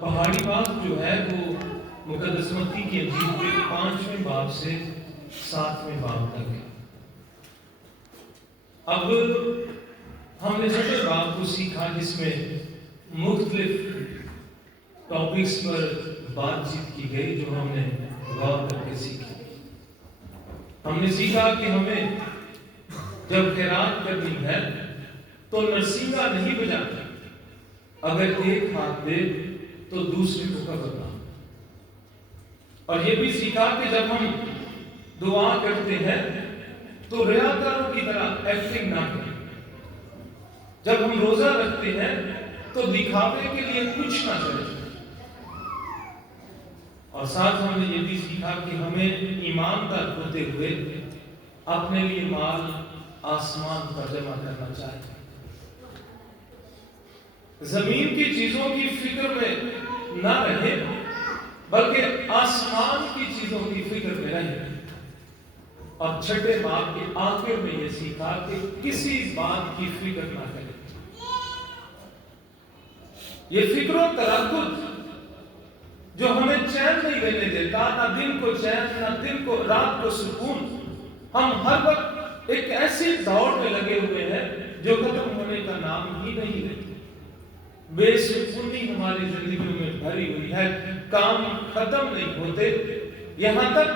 پہاڑی بات جو ہے وہ مقدس متی کی انجیل کے 5ویں باب سے 7ویں باب تک ہے۔ اب ہم نے 7ویں باب کو سیکھا جس میں مختلف ٹاپکس پر بات چیت کی گئی جو ہم نے غور کر کے سیکھی۔ ہم نے سیکھا کہ ہمیں جب خیرات کرنی ہے تو نرسینگا نہیں بجانا، اگر ایک ہاتھ دے تو دوسرے کو کرنا۔ اور یہ بھی سیکھا کہ جب ہم دعا کرتے ہیں تو ریاکاروں کی طرح ایکٹنگ نہ کریں۔ جب ہم روزہ رکھتے ہیں تو دکھاوے کے لیے کچھ نہ کریں۔ اور ساتھ ہم نے یہ بھی سیکھا کہ ہمیں ایماندار ہوتے ہوئے اپنے لیے مال آسمان پر جمع کرنا چاہیے، زمین کی چیزوں کی فکر میں نہ رہے بلکہ آسمان کی چیزوں کی فکر میں رہے۔ اور 6 باب کے آخر میں یہ سیکھا کہ کسی بات کی فکر نہ کرے۔ یہ فکر و تردد جو ہمیں چین نہیں دینے دیتا، نہ دن کو چین نہ دن کو رات کو سکون، ہم ہر وقت ایک ایسی دوڑ میں لگے ہوئے ہیں جو ختم ہونے کا نام ہی نہیں لیتی۔ بے سکونی ہماری زندگیوں میں بھری ہوئی ہے، کام ختم نہیں ہوتے، یہاں تک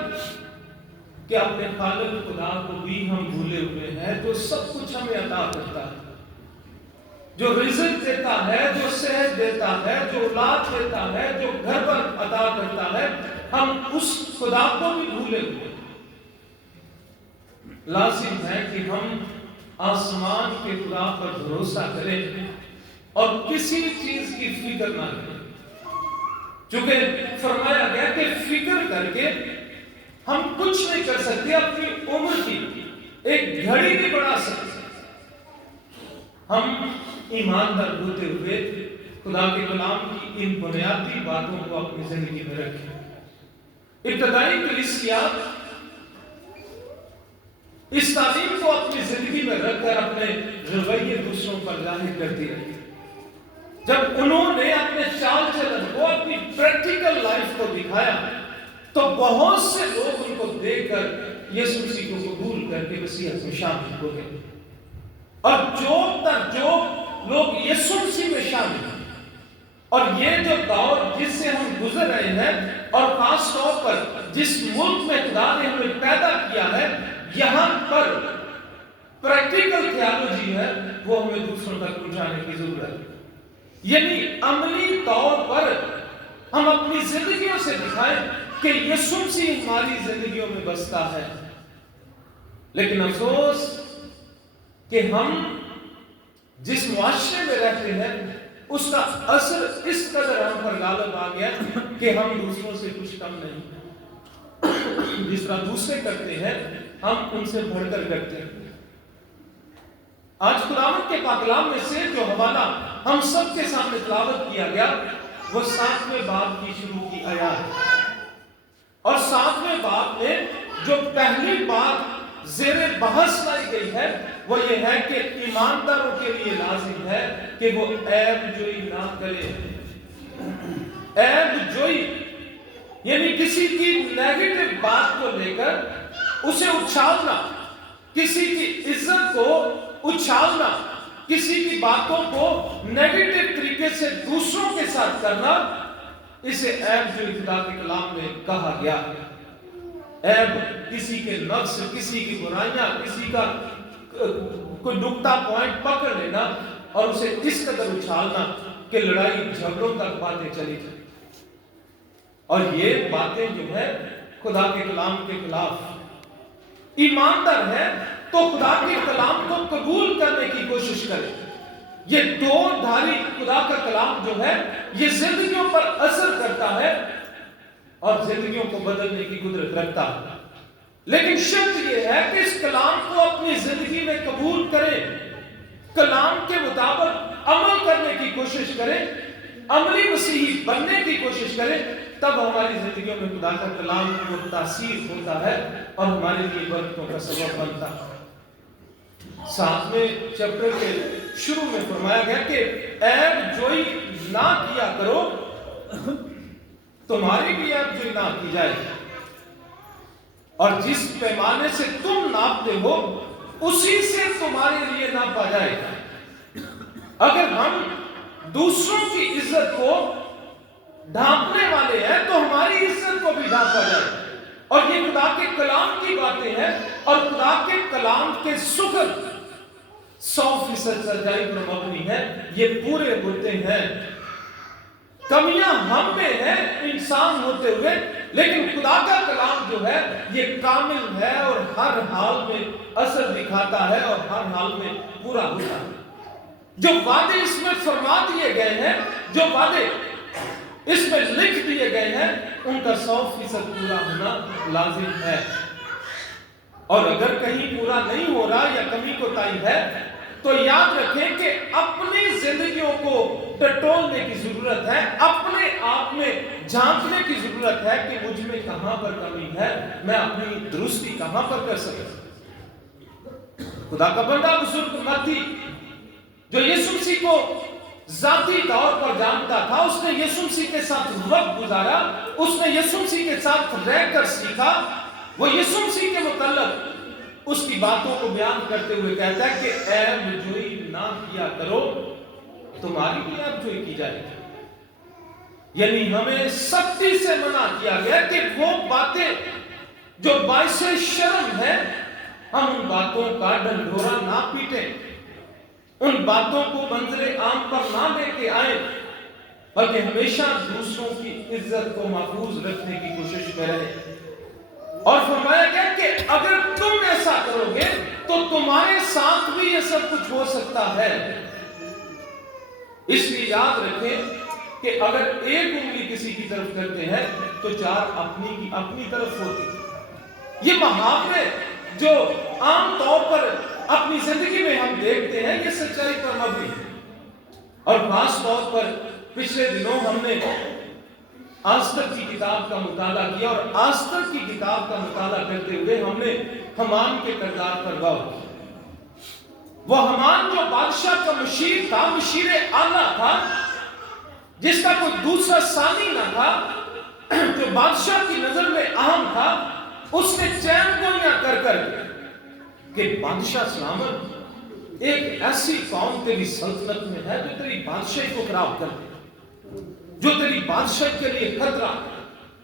کہ اپنے خالق خدا کو بھی ہم بھولے ہوئے ہیں جو سب کچھ ہمیں عطا کرتا ہے، جو رزق دیتا ہے، جو صحت دیتا ہے، جو اولاد دیتا ہے، جو گھر پر عطا کرتا ہے، ہم اس خدا کو بھی بھولے ہوئے ہیں۔ لازم ہے کہ ہم آسمان کے خدا پر بھروسہ کریں اور کسی چیز کی فکر نہ کریں، چونکہ فرمایا گیا کہ فکر کر کے ہم کچھ نہیں کر سکتے، اپنی عمر کی ایک گھڑی نہیں بڑھا سکتے۔ ہم ایماندار ہوتے ہوئے خدا کے کلام کی ان بنیادی باتوں کو اپنی زندگی میں رکھیں۔ ابتدائی کلیسیا اس تعلیم کو اپنی زندگی میں رکھ کر اپنے رویے دوسروں پر ظاہر کرتی رہی۔ جب انہوں نے اپنے چال چلن کو، اپنی پریکٹیکل لائف کو دکھایا تو بہت سے لوگ ان کو دیکھ کر یسوع مسیح کو قبول کر کے مسیحیت میں شامل ہو گئے۔ اور جو لوگ یسوع مسیح میں شامل ہیں، اور یہ جو دور جس سے ہم گزر رہے ہیں، اور خاص طور پر جس ملک میں خدا نے ہمیں پیدا کیا ہے، یہاں پر پریکٹیکل تھیالوجی ہے وہ ہمیں دوسروں تک پہنچانے کی ضرورت ہے۔ یعنی عملی طور پر ہم اپنی زندگیوں سے دکھائیں کہ یسوع مسیح ہماری زندگیوں میں بستا ہے۔ لیکن افسوس کہ ہم جس معاشرے میں رہتے ہیں اس کا اثر اس قدر ہم پر غالب آ گیا کہ ہم دوسروں سے کچھ کم نہیں، جس طرح دوسرے کرتے ہیں ہم ان سے بڑھ کر کرتے ہیں۔ آج خداوند کے پاک کلام میں سے جو حوالہ ہم سب کے سامنے تلاوت کیا گیا وہ 7ویں باب کی شروع کی آیات ہے، اور 7ویں باب میں جو پہلی بات زیر بحث لائی گئی ہے وہ یہ ہے کہ ایمانداروں کے لیے لازم ہے کہ وہ عیب جوئی نہ کرے۔ عیب جوئی یعنی کسی کی نیگیٹو بات کو لے کر اسے اچھالنا، کسی کی عزت کو اچھالنا، کسی کی باتوں کو نیگیٹو طریقے سے دوسروں کے ساتھ کرنا، اسے عیب جوئی خدا کے کلام میں کہا گیا ہے۔ عیب کسی کے نقص، کسی کی برائیاں، کسی کا کوئی نقطہ پوائنٹ پکڑ لینا اور اسے اس قدر اچھالنا کہ لڑائی جھگڑوں تک باتیں چلی جائیں۔ اور یہ باتیں جو ہے خدا کے کلام کے خلاف۔ ایماندار ہے تو خدا کے کلام کو قبول کرنے کی کوشش کرے۔ یہ دو دھاری خدا کا کلام جو ہے یہ زندگیوں پر اثر کرتا ہے اور زندگیوں کو بدلنے کی قدرت رکھتا ہے، لیکن شرط یہ ہے کہ اس کلام کو اپنی زندگی میں قبول کرے، کلام کے مطابق عمل کرنے کی کوشش کرے، عملی مسیحی بننے کی کوشش کرے، تب ہماری زندگیوں میں خدا کا کلام کو تاثیر ہوتا ہے اور ہمارے لیے برکتوں کا سبب بنتا ہے۔ 7ویں چیپٹر کے شروع میں فرمایا گیا کہ عیب جوئی نہ کیا کرو तुम्हारी भी अब जो ना की जाए, और जिस पैमाने से तुम नापते हो उसी से तुम्हारे लिए नापा जाएगा। अगर हम दूसरों की इज्जत को ढांपने वाले हैं तो हमारी इज्जत को भी ढांपा जाए। और ये खुदा के कलाम की बातें हैं, और खुदा के कलाम के सुखद 100% सच्चाई पर मबनी है, ये पूरे होते हैं। कमियां हम में हैं इंसान होते हुए, लेकिन खुदा का कलाम जो है ये कामिल है और हर हाल में असर दिखाता है और हर हाल में पूरा होता है। जो वादे इसमें फरमा दिए गए हैं, जो वादे इसमें लिख दिए गए हैं, उनका 100% पूरा होना लाजिम है। और अगर कहीं पूरा नहीं हो रहा या कमी कोताही है तो याद रखें कि अपनी जिंदगियों को टटोलने की जरूरत है, अपने आप में झांकने की जरूरत है कि मुझ में कहां पर कमी है, मैं अपनी दुरुस्ती कहां पर कर सकता। खुदा का बंदा बुजुर्ग मत्ती जो यीशु मसीह को जाती तौर पर जानता था, उसने यीशु मसीह के साथ वक्त गुजारा, उसने यीशु मसीह के साथ रहकर सीखा। वो यीशु मसीह के मुतल्लिक उसकी बातों को बयान करते हुए कहता है कि ऐब जोई ना किया करो, तुम्हारी भी ऐब जोई की जाएगी। यानी हमें सख्ती से मना किया गया कि वो बातें जो बाइसे शर्म है, हम उन बातों का ढंढोरा ना पीटे, उन बातों को मंजरे आम पर ना लेके आए, बल्कि हमेशा दूसरों की इज्जत को महफूज रखने की कोशिश करें। और फरमाया गया कि अगर तुम ऐसा करोगे तो तुम्हारे साथ भी ये सब कुछ हो सकता है। इसलिए याद रखें कि अगर एक उंगली किसी की तरफ करते हैं तो चार अपनी की अपनी तरफ होती। ये मुहावरे जो आम तौर पर अपनी जिंदगी में हम देखते हैं, ये सच्चाई पर मबनी है। और खास तौर पर पिछले दिनों हमने आज तक की किताब का मुताला किया, और आज तक की किताब का मुताला करते हुए हमने हमान के किरदार पर गौर किया। वो हमान जो बादशाह का मुशीर था, मुशीर आला था, जिसका कोई दूसरा सानी ना था, जो बादशाह की नजर में अहम था, उसने चैन गोलियां कर कर कि बादशाह सलामत, एक ऐसी कौम तेरी सल्तनत में है जो तेरी बादशाही को खराब कर दे, जो तेरी बादशाह के लिए खतरा,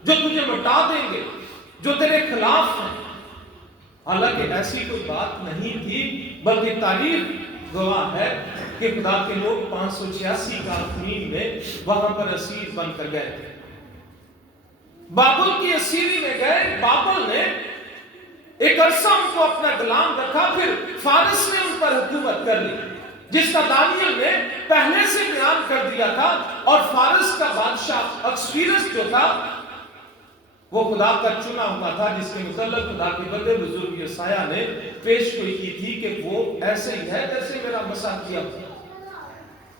जो तुझे मिटा देंगे, जो तेरे खिलाफ है। हालांकि ऐसी कोई बात नहीं थी, बल्कि तारीख गवाह है कि खुदा के लोग 586 का आखिरी में वहां पर असीर बनकर गए थे। बाबुल की असीरी में गए, बाबुल ने एक अरसा उनको अपना गुलाम रखा, फिर फारिस ने उन पर हुकूमत कर ली, जिसका दानियल ने पहले से बयान कर दिया था। और फारिस का बादशाह अक्सफीरस जो था, वो खुदा का चुना हुआ था, जिसके मुतल्लिक खुदा के बंदे बुजुर्ग यसाया ने पेश गोई की थी कि वो ऐसे ही है जैसे मेरा मसा किया।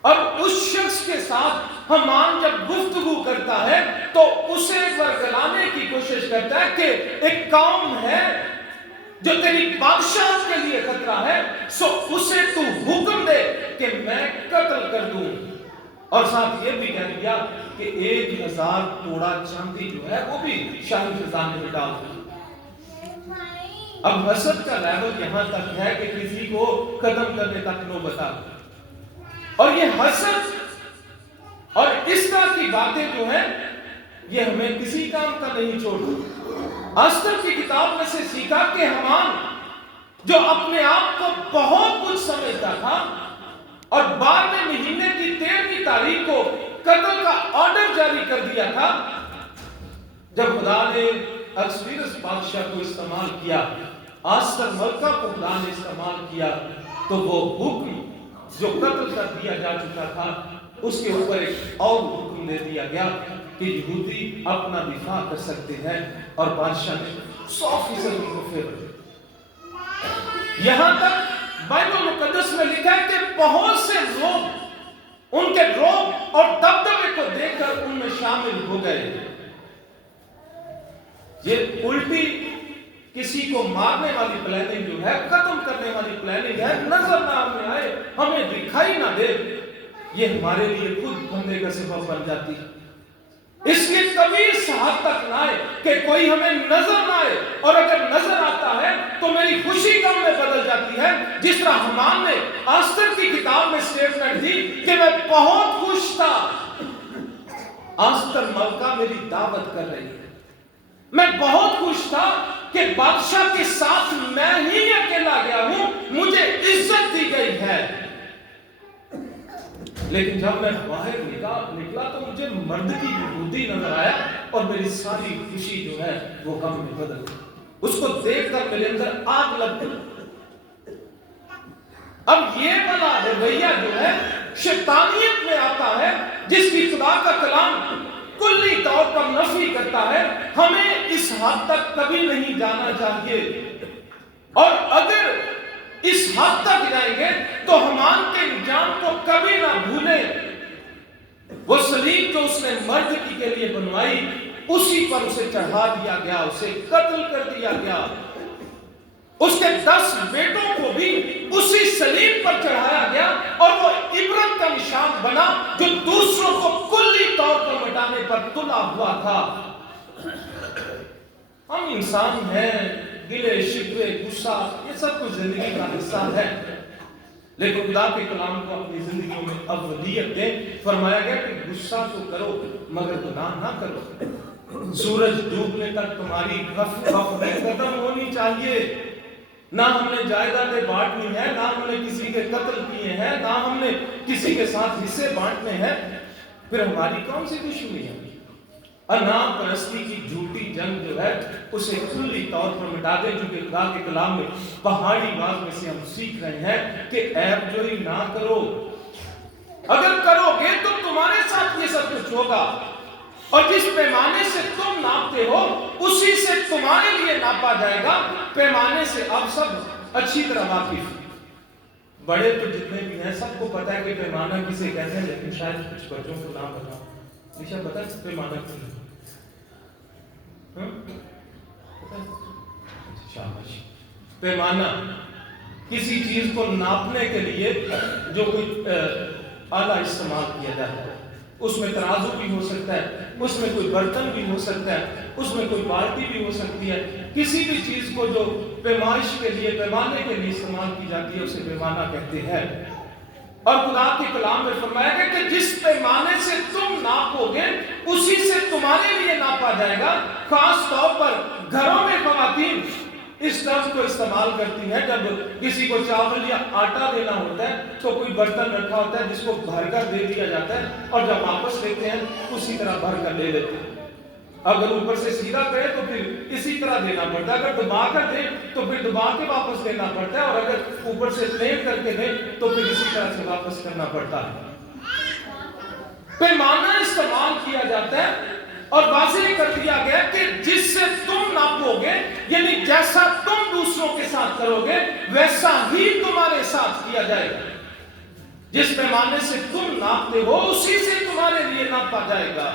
और उस शख्स के साथ हमान जब गुफ्तगू करता है तो उसे बरगलाने की कोशिश करता है कि एक कौम है जो तेरी बादशाह के लिए खतरा है, सो उसे तू हुक्म दे कि मैं कत्ल कर दूं। और साथ ये भी कह दिया कि 1000 तोड़ा चांदी जो है वो भी शाही खजाने में डाल दो। अब हसद का लेवल यहां तक है कि किसी को खत्म करने तक नौबत आ गई। और ये हसद और इस तरह की बातें जो है ये हमें किसी काम का नहीं छोड़ती। अस्तर की किताब में से सीखा कि हमान जो अपने आप को बहुत कुछ समझता था और 12वें महीने की 13वीं तारीख को कत्ल का ऑर्डर जारी कर दिया था, जब खुदा ने अक्सफीरस बादशाह को इस्तेमाल किया, अस्तर मलका को खुदा ने इस्तेमाल किया, तो वो हुक्म जो कत्ल कर दिया जा चुका था उसके ऊपर एक और हुक्म दे दिया गया कि यहूदी अपना दिफा कर सकते हैं। और बादशाह ने 100% उनको फेवर। यहां तक बाइबल मुकद्दस में लिखा है कि बहुत से लोग उनके रोब और दबदबे को देखकर उनमें शामिल हो गए। ये उल्टी किसी को मारने वाली प्लानिंग जो है, खत्म करने वाली प्लानिंग है, नजर ना हमें आए, हमें दिखाई ना दे, ये हमारे लिए खुद बंदे का सबब बन जाती है। हद तक ना आए कि कोई हमें नजर ना आए, और अगर नजर आता है तो मेरी खुशी गम में बदल जाती है। जिस तरह हमान ने आस्तर की किताब में स्टेटमेंट दी कि मैं बहुत खुश था, आस्तर मलका मेरी दावत कर रही है, मैं बहुत खुश था कि बादशाह के साथ मैं ही अकेला गया हूं, मुझे इज्जत दी गई है। लेकिन जब मैं बाहर निकला तो मुझे मर्द की विभूति नजर आया और मेरी सारी खुशी जो है वो गम में बदल गई। उसको देखकर मेरे अंदर आग लग गई। अब ये वाला रवैया जो है शैतानियत में आता है, जिसकी खुदा का कलाम कुल्ली तौर पर नफी करता है। हमें इस हद तक कभी नहीं जाना चाहिए, और अगर इस हद तक जाएंगे तो हमान के इंजाम को कभी ना भूलें। वो सलीब जो उसने मर्द की के लिए बनवाई, उसी पर उसे चढ़ा दिया गया, उसे कत्ल कर दिया गया। उसके 10 बेटों को भी उसी सलीब पर चढ़ाया गया, और वो इबरत का निशान बना जो दूसरों को कुल्ली तौर पर मिटाने पर तुला हुआ था। हम इंसान हैं, गिले शिकवे गुस्सा ये सब कुछ जिंदगी का हिस्सा है, लेकिन खुदा के कलाम को अपनी जिंदगियों में अवलियत दें। फरमाया गया कि गुस्सा तो करो मगर गुनाह ना करो। सूरज डूबने तक तुम्हारी खफरें खत्म होनी चाहिए। ना हमने जायदादें बांटनी है, ना हमने किसी के कत्ल किए हैं, ना हमने किसी के साथ हिस्से बांटने हैं, फिर हमारी कौन सी दुश्मनी है? अनाम परस्ती की झूठी जंग जो है उसे खुली तौर पर मिटा दें, जो कि खुदा के कलाम में पहाड़ी बात में से हम सीख रहे हैं कि ऐबजोरी ना करो। अगर करोगे तो तुम्हारे साथ ये सब कुछ होगा, और जिस पैमाने से तुम नापते हो उसी से तुम्हारे लिए नापा जाएगा। पैमाने से आप सब अच्छी तरह वाकिफ, बड़े तो जितने भी हैं सबको पता है कि पैमाना किसे कहते हैं, लेकिन शायद कुछ बच्चों को नाम बताओ। निशा पता है पैमाना क्या है? शाबाश। पैमाना किसी चीज को नापने के लिए जो कोई आला इस्तेमाल किया जाता है। उसमें तराजू भी हो सकता है, उसमें कोई बर्तन भी हो सकता है, उसमें कोई बाल्टी भी हो सकती है। किसी भी चीज को जो पैमाइश के लिए, पैमाने के लिए इस्तेमाल की जाती है उसे पैमाना कहते हैं। और खुदा के कलाम में फरमाया गया कि जिस पैमाने से तुम नापोगे उसी से तुम्हारे लिए नापा जाएगा। खास तौर पर घरों में खवातीन इस लफ्ज को इस्तेमाल करती हैं जब किसी को चावल या आटा देना होता है तो कोई बर्तन रखा होता है जिसको भरकर दे दिया जाता है, और जब वापस लेते हैं उसी तरह भरकर ले लेते हैं। अगर ऊपर से सीधा करे तो फिर इसी तरह देना पड़ता है, अगर दबा कर दे तो फिर दबा के वापस देना पड़ता है, और अगर ऊपर से प्लेन करके दे तो फिर इसी तरह से वापस करना पड़ता है। पैमाना इस्तेमाल किया जाता है, और वाज़ेह कर दिया गया कि जिससे तुम नापोगे, यानी जैसा तुम दूसरों के साथ करोगे वैसा ही तुम्हारे साथ किया जाएगा। जिस पैमाने से तुम नापते हो उसी से तुम्हारे लिए नापा जाएगा।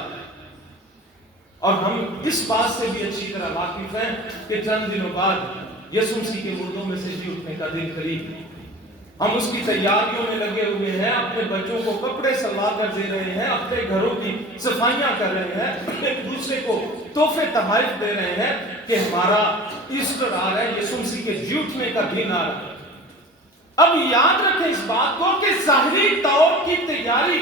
और हम इस बात से भी अच्छी तरह वाकिफ हैं कि चंद दिनों बाद यीशु मसीह के मुर्दों में से जी उठने का दिन करीब। हम उसकी तैयारियों में लगे हुए हैं, अपने बच्चों को कपड़े सलवा कर दे रहे हैं, अपने घरों की सफाइयां कर रहे हैं, एक दूसरे को तोहफे तोहफे दे रहे हैं कि हमारा ईस्टर आ रहा है, यीशु मसीह के जी उठने का दिन आ रहा है। अब याद रखें इस बात को कि ज़ाहिरी तौर की तैयारी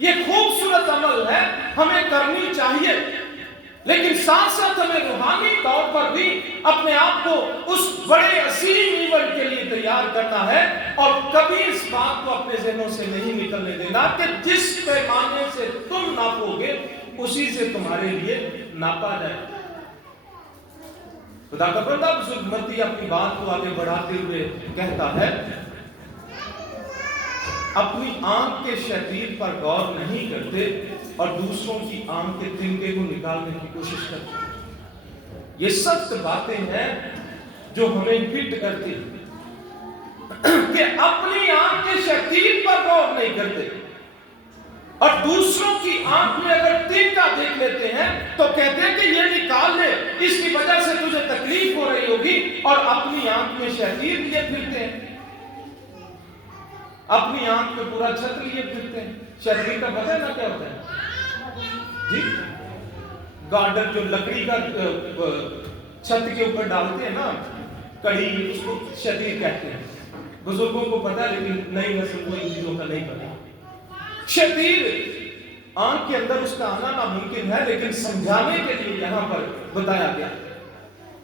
ये खूबसूरत अमल है, हमें करनी चाहिए, लेकिन साथ साथ हमें रूहानी तौर पर भी अपने आप को उस बड़े असीम इवेंट के लिए तैयार करना है। और कभी इस बात को अपने ज़हनों से नहीं निकलने देना कि जिस पैमाने से तुम नापोगे उसी से तुम्हारे लिए नापा जाए। खुदा का बंदा बुजुर्ग मत्ती अपनी बात को आगे बढ़ाते हुए कहता है, अपनी आंख के शरीर पर गौर नहीं करते और दूसरों की आंख के तिनके को निकालने की कोशिश करते। ये सख्त बातें हैं जो हमें हिट करती कि अपनी आंख के शरीर पर गौर नहीं करते, और दूसरों की आंख में अगर तिनका देख लेते हैं तो कहते हैं कि ये निकाल ले, इसकी वजह से तुझे तकलीफ हो रही होगी, और अपनी आंख में शरीर लिए फिरते हैं, अपनी आंख में पूरा छत्र लिए फिरते हैं। शरीर का पता है ना क्या होता है जी? गार्डर जो लकड़ी का छत के ऊपर डालते हैं ना, कड़ी, उसको शतीर कहते हैं। बुजुर्गों को पता है, लेकिन नई नस्ल को इन चीजों का नहीं पता। शतीर आंख के अंदर उसका आना नामुमकिन है, लेकिन समझाने के लिए यहां पर बताया गया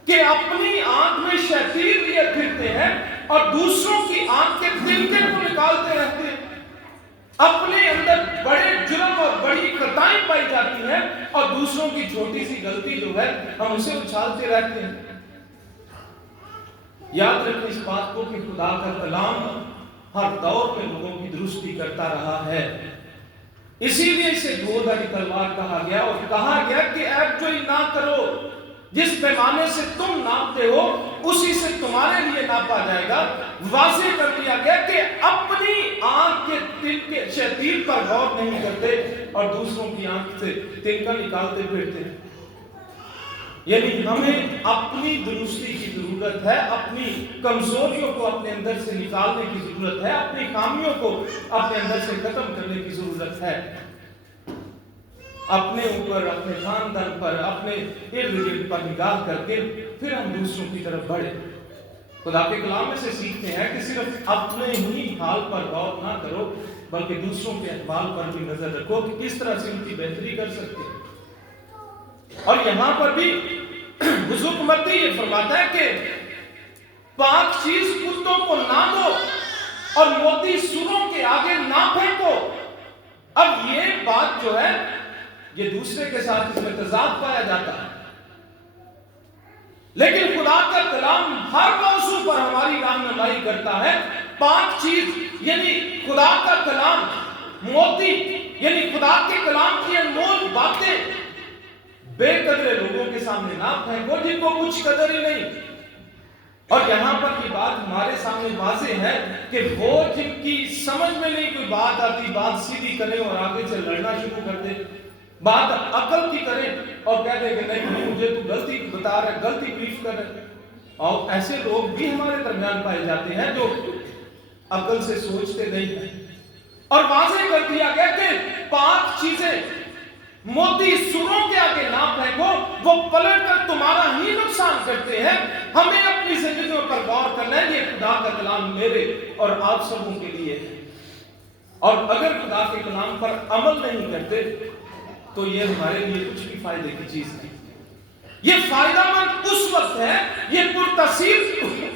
कि अपनी आंख में शतीर लिए फिरते हैं और दूसरों की आंख के तिनके को निकालते रहते हैं। अपने अंदर बड़े जुर्म और बड़ी खताएं पाई जाती हैं और दूसरों की छोटी सी गलती जो है हम उसे उछालते रहते हैं। याद रखें इस बात को कि खुदा का कलाम हर दौर में लोगों की दुरुस्ती करता रहा है। इसीलिए इसे दो-धारी तलवार कहा गया और कहा गया कि ऐबजोई ना करो, जिस पैमाने से तुम नापते हो उसी से तुम्हारे लिए नापा जाएगा। वाज़ेह कर दिया गया कि अपनी आंख के तिनके शतीर पर गौर नहीं करते और दूसरों की आंख से तिनका निकालते फिरते हैं। यानी हमें अपनी दुरुस्ती की जरूरत है, अपनी कमजोरियों को अपने अंदर से निकालने की जरूरत है, अपनी खामियों को अपने अंदर से खत्म करने की जरूरत है। अपने ऊपर, अपने खानदान पर, अपने इर्द गिर्द पर निगाह करके फिर हम दूसरों की तरफ बढ़े। खुदा के कलाम में से सीखते हैं कि सिर्फ अपने ही हाल पर गौर ना करो, बल्कि दूसरों के अहवाल पर भी नजर रखो कि किस तरह से उनकी बेहतरी कर सकते हैं। और यहां पर भी बुजुर्ग मर्दी ये फरमाता है कि पाक चीज कुत्तों को ना दो और मोती सुरों के आगे ना फेंको। अब ये बात जो है ये दूसरे के साथ इसमें तजाद पाया जाता है, लेकिन खुदा का कलाम हर मौजू पर हमारी रहनुमाई करता है। पाक चीज यानी खुदा का कलाम, मोती यानी खुदा के कलाम की अनमोल बातें बेकदरे लोगों के सामने ना फेंको जिनको कुछ कदर ही नहीं। और यहां पर ये बात हमारे सामने वाज़ेह है कि वो जिनकी समझ में नहीं कोई बात आती, बात सीधी करें और आगे से लड़ना शुरू कर दे, बात अकल की करें और कह दे कि नहीं मुझे तो गलती बता रहा है, गलती ब्रीफ कर रहे। और ऐसे लोग भी हमारे दरमियान पाए जाते हैं जो अकल से सोचते नहीं है। और वाज़ेह कर दिया गया कि पाक चीजें मोती सुरों के आगे ना फेंको, वो पलट कर तुम्हारा ही नुकसान करते हैं। हमें अपनी जिंदगियों पर गौर करना है। ये खुदा का कलाम मेरे और आप सबों के लिए है, और अगर खुदा के कलाम पर अमल नहीं करते तो ये हमारे लिए कुछ भी फायदे की चीज नहीं। ये फायदेमंद उस वक्त है, ये पुरतासीर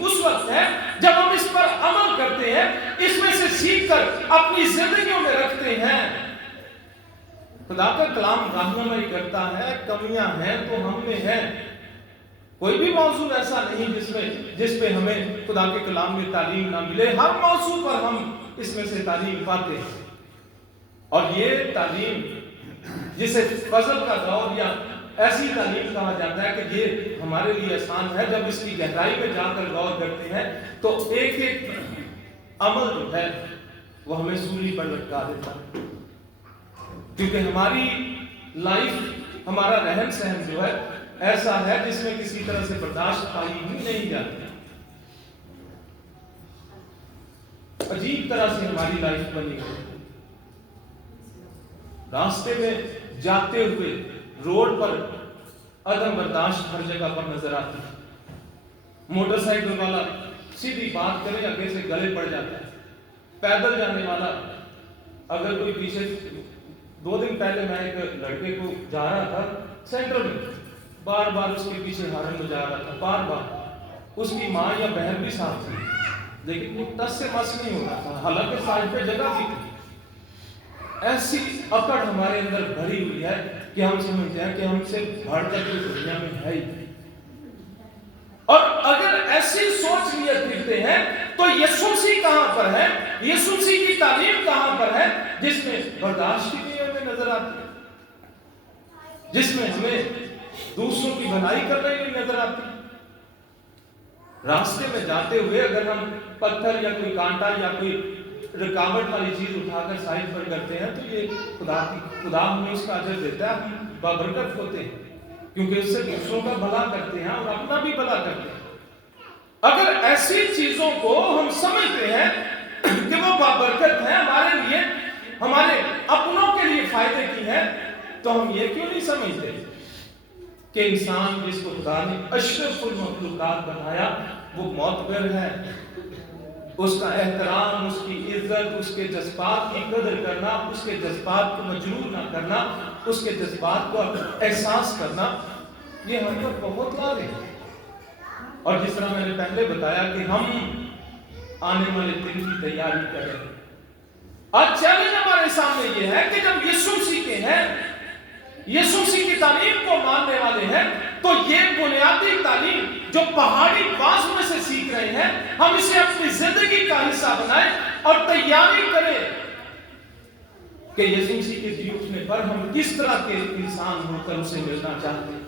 उस वक्त है जब हम इस पर अमल करते हैं, इसमें से सीख कर अपनी जिंदगियों में रखते हैं। खुदा का कलाम रहनुमाई करता है। कमियां हैं तो हम में है। कोई भी मौजू ऐसा नहीं जिस पे हमें खुदा के कलाम में तालीम ना मिले। हर मौजू पर हम इसमें से तालीम पाते हैं। और ये तालीम जिसे फजल का दौर या ऐसी तालीम कहा जाता है कि ये हमारे लिए आसान है। जब इसकी गहराई में जाकर गौर करते हैं तो एक एक अमल जो है वो हमें सूली पर लटका देता है, क्योंकि हमारी लाइफ, हमारा रहन सहन जो है ऐसा है जिसमें किसी तरह से बर्दाश्त पाई ही नहीं जाती। अजीब तरह से हमारी लाइफ बनी है। रास्ते में जाते हुए रोड पर अदम बर्दाश्त हर जगह पर नजर आती है। मोटरसाइकिल वाला सीधी बात करे आगे से गले पड़ जाता है। पैदल जाने वाला अगर कोई पीछे, 2 दिन पहले मैं एक लड़के को जा रहा था सेंटर में, बार बार उसके पीछे हारन में जा रहा था, बार बार। उसकी माँ या बहन भी साथ थी, लेकिन वो टस से मस नहीं हो रहा था, हालांकि साइड पे जगह भी थी। ऐसी अकड़ हमारे अंदर भरी हुई है कि हम समझते हैं कि हमसे बढ़कर कोई दुनिया में है ही। और अगर ऐसी सोच लिए फिरते हैं तो यीशु मसीह कहां पर है? यीशु मसीह की तालीम कहां पर है जिसमें बर्दाश्त की नहीं हमें नजर आती, जिसमें हमें दूसरों की भलाई करना ही नहीं नजर आती। रास्ते में जाते हुए अगर हम पत्थर या कोई कांटा या कोई रुकावट वाली चीज उठाकर साइड पर करते हैं तो ये खुदा हमें उसका अजर देता है, हम बाबरकत होते हैं, क्योंकि उससे दूसरों का भला करते हैं और अपना भी भला करते हैं। अगर ऐसी चीजों को हम समझते हैं कि वो बाबरकत है हमारे लिए, हमारे अपनों के लिए फायदे की है, तो हम ये क्यों नहीं समझते کہ انسان جس کو خدا نے اشرف المخلوقات بنایا وہ معتبر ہے، اس کا احترام، اس کی عزت، اس کے جذبات کی قدر کرنا، اس کے جذبات کو مجروح نہ کرنا، اس کے جذبات کو احساس کرنا، یہ ہم پر بہت لازم ہے۔ اور جس طرح میں نے پہلے بتایا کہ ہم آنے والے دن کی تیاری کر رہے ہیں، آج چیلنج ہمارے سامنے یہ ہے کہ جب یسوع مسیح کے ہیں، یسوع مسیح کی تعلیم کو ماننے والے ہیں، تو یہ بنیادی تعلیم جو پہاڑی باز میں سے سیکھ رہے ہیں، ہم اسے اپنی زندگی کا حصہ بنائیں اور تیاری کریں کہ یسوع مسیح کے جی اٹھنے پر ہم کس طرح کے انسان ہو کر اسے ملنا چاہتے ہیں،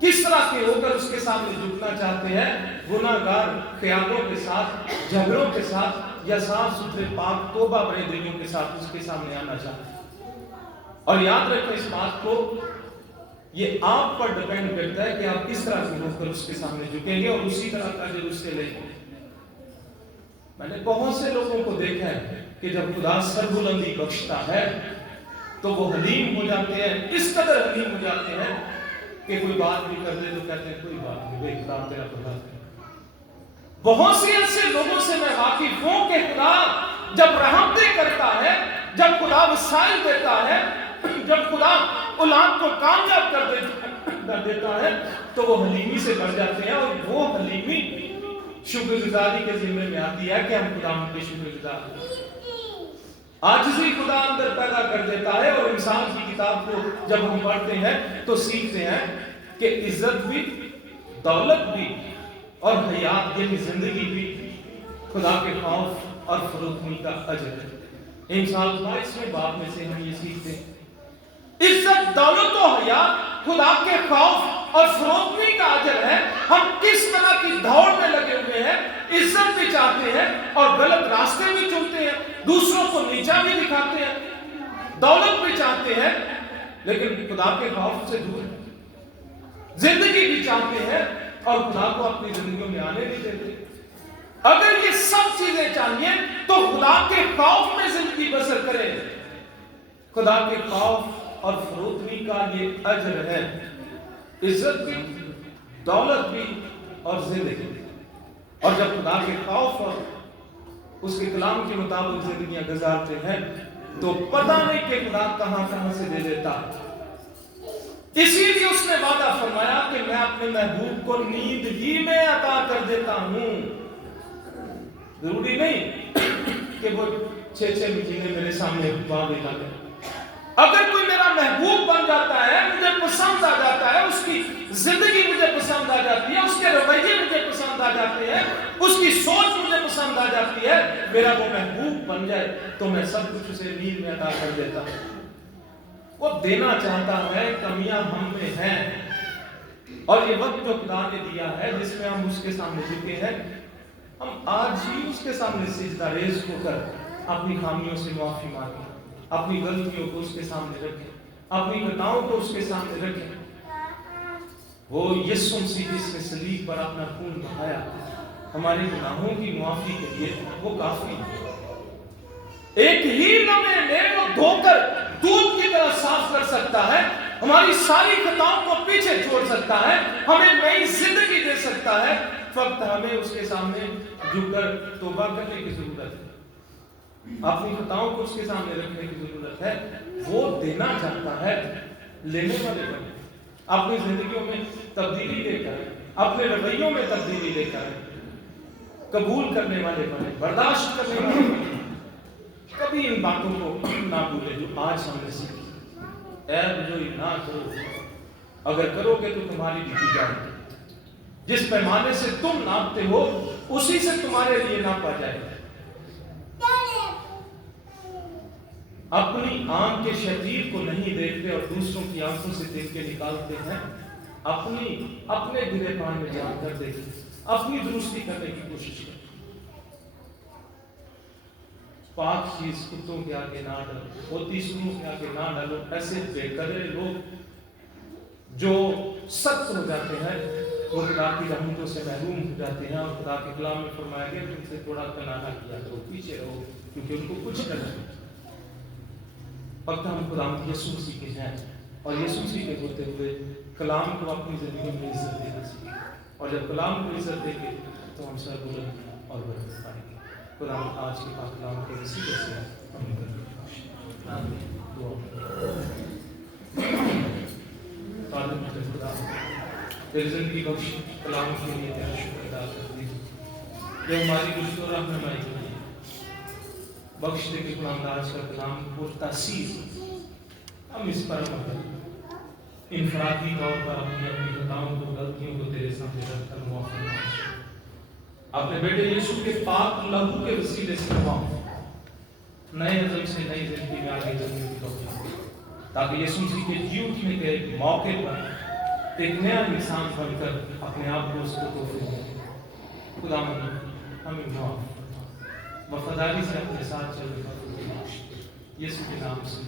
کس طرح کے ہو کر اس کے سامنے جھکنا چاہتے ہیں، گناہگار خیالوں کے ساتھ، جھگڑوں کے ساتھ، یا صاف ستھرے پاک توبہ بھرے دلوں کے ساتھ اس کے سامنے آنا چاہتے ہیں۔ اور یاد رکھیں اس بات کو، یہ آپ پر ڈیپینڈ کرتا ہے کہ آپ کس طرح سے ہو کر اس کے سامنے جھکیں گے اور اسی طرح کا اجر اس سے لیں گے۔ میں نے بہت سے لوگوں کو دیکھا ہے کہ جب خدا سربلندی بخشتا ہے تو وہ حلیم ہو جاتے ہیں، اس قدر حلیم ہو جاتے ہیں کہ کوئی بات بھی کر دے تو کہتے ہیں کوئی بات نہیں، بے خدا تیرا خدا ہے۔ بہت سے ایسے لوگوں سے میں واقف ہوں کہ خدا جب رحمتیں کرتا ہے، جب خدا وسائل دیتا ہے، جب خدا اولاد کو کامیاب کر دیتا ہے تو وہ حلیمی سے بڑھ جاتے ہیں، اور وہ حلیمی شکر گزاری کے ذمہ میں آتی ہے کہ ہم خدا ان کے شکر گزار ہیں۔ عاجزی خدا اندر پیدا کر دیتا ہے، اور انسان کی کتاب کو جب ہم پڑھتے ہیں تو سیکھتے ہیں کہ عزت بھی، دولت بھی اور حیات یعنی زندگی بھی خدا کے خوف اور فروتنی کا اجر ہے۔ انسان 22ویں باب میں سے ہم یہ سیکھتے ہیں، عزت، دولت و حیات خدا کے خوف اور فروتنی کا اجر ہے۔ ہم کس طرح کی دوڑ میں لگے ہوئے ہیں، عزت بھی چاہتے ہیں اور غلط راستے بھی چنتے ہیں، دوسروں کو نیچا بھی دکھاتے ہیں، دولت بھی چاہتے ہیں لیکن خدا کے خوف سے دور ہیں، زندگی بھی چاہتے ہیں اور خدا کو اپنی زندگیوں میں آنے نہیں دیتے۔ اگر یہ سب چیزیں چاہیے تو خدا کے خوف میں زندگی بسر کریں۔ خدا کے خوف اور فروتنی کا یہ اجر ہے، عزت بھی، دولت بھی اور زندگی بھی۔ اور جب خدا کے خوف اور اس کے کلام کے مطابق زندگیاں گزارتے ہیں تو پتہ نہیں کہ خدا کہاں کہاں سے دے دیتا ہے۔ اسی لیے اس نے وعدہ فرمایا کہ میں اپنے محبوب کو نیند ہی میں عطا کر دیتا ہوں۔ ضروری نہیں کہ وہ 6 مہینے میرے سامنے وعدے لگے۔ اگر کوئی میرا محبوب بن جاتا ہے، مجھے پسند آ جاتا ہے، اس کی زندگی مجھے پسند آ جاتی ہے، اس کے رویے مجھے پسند آ جاتے ہیں، اس کی سوچ مجھے پسند آ جاتی ہے، میرا وہ محبوب بن جائے تو میں سب کچھ اسے نیند میں عطا کر دیتا ہوں۔ وہ دینا چاہتا ہے، کمیاں ہم میں ہیں، اور یہ وقت جو خدا نے دیا ہے جس میں ہم اس کے سامنے جھکے ہیں، ہم آج ہی اس کے سامنے سجدہ ریز ہو کر اپنی خامیوں سے معافی مانگیں، اپنی غلطیوں کو اس کے سامنے رکھیں، اپنی خطاؤں کو اس کے سامنے رکھیں۔ وہ یسوع مسیح جس نے صلیب پر اپنا خون بہایا ہمارے گناہوں کی معافی کے لیے، وہ کافی ہے۔ ایک ہی لمحے میں وہ دھو کر دودھ کی طرح صاف کر سکتا ہے، ہماری ساری خطاؤں کو پیچھے چھوڑ سکتا ہے، ہمیں نئی زندگی دے سکتا ہے۔ فقط ہمیں اس کے سامنے جھک کر توبہ کرنے کی ضرورت ہے، اپنی خطاؤں کو اس کے سامنے رکھنے کی ضرورت ہے۔ وہ دینا چاہتا ہے، لینے والے بنے، اپنی زندگیوں میں تبدیلی لے کر، اپنے رویوں میں تبدیلی لے کر قبول کرنے والے بنے، برداشت کرنے والے بنے۔ کبھی ان باتوں کو نہ بھولے جو آج ہم نے سیکھی۔ عیب جوئی نہ کرو، اگر کرو گے تو تمہاری بھی کی جائے گی۔ جس پیمانے سے تم ناپتے ہو اسی سے تمہارے لیے ناپا جائے گا۔ اپنی آنکھ کے شریر کو نہیں دیکھتے اور دوسروں کی آنکھوں سے دیکھ کے نکالتے ہیں، اپنے گرے پان میں جان کر دیکھیں، اپنی درستی کرنے کی کوشش کریں۔ پاک چیز کتوں کے آگے نہ ڈالو، ہوتی سنوں کے آگے نہ ڈالو۔ ایسے بے قدرے لوگ جو سخت ہو جاتے ہیں وہ خدا کی رحمتوں سے محروم ہو جاتے ہیں، اور خدا کے کلام میں فرمایا گیا کہ ان سے تھوڑا کنارہ کیا کرو، پیچھے رہو، کیونکہ ان کو کچھ کرنا ہے۔ وقت ہم خدا یسوع مسیح کے ہیں، اور یسوع مسیح کے ہوتے ہوئے کلام کو اپنی زندگی میں عزت دینا سیکھیں، اور جب کلام کو عزت دیں گے تو ہم سر بلند اور برکت پائیں گے۔ قرآن آج کے پاک کلام کے وسیلے سے ہمیں برکت آمین۔ فادر مجھے خدا تیری زندگی بخش کلام کے لیے تیرا شکر ادا کرتی ہوں، جو ہماری رشتہ و رہنمائی کے لیے بخش دے کے قرآن آج کا کلام پر تاثیر ہم اس پر عمل انفرادی طور پر اپنی خطاؤں کو غلطیوں کو تیرے سامنے رکھ کر معاف فرما، اپنے بیٹے یسوع کے پاک لہو کے وسیلے سے معاف، نئے عزم سے نئی زندگی میں آگے چلنے کی توفیق، تاکہ یسوع مسیح کے جی اٹھنے کے ایک موقع پر ایک نیا انسان بن کر اپنے آپ کو اس کو توفیق دے۔ خدا ہمیں معاف، وفاداری سے اپنے ساتھ چلنے کا یسوع کے نام سے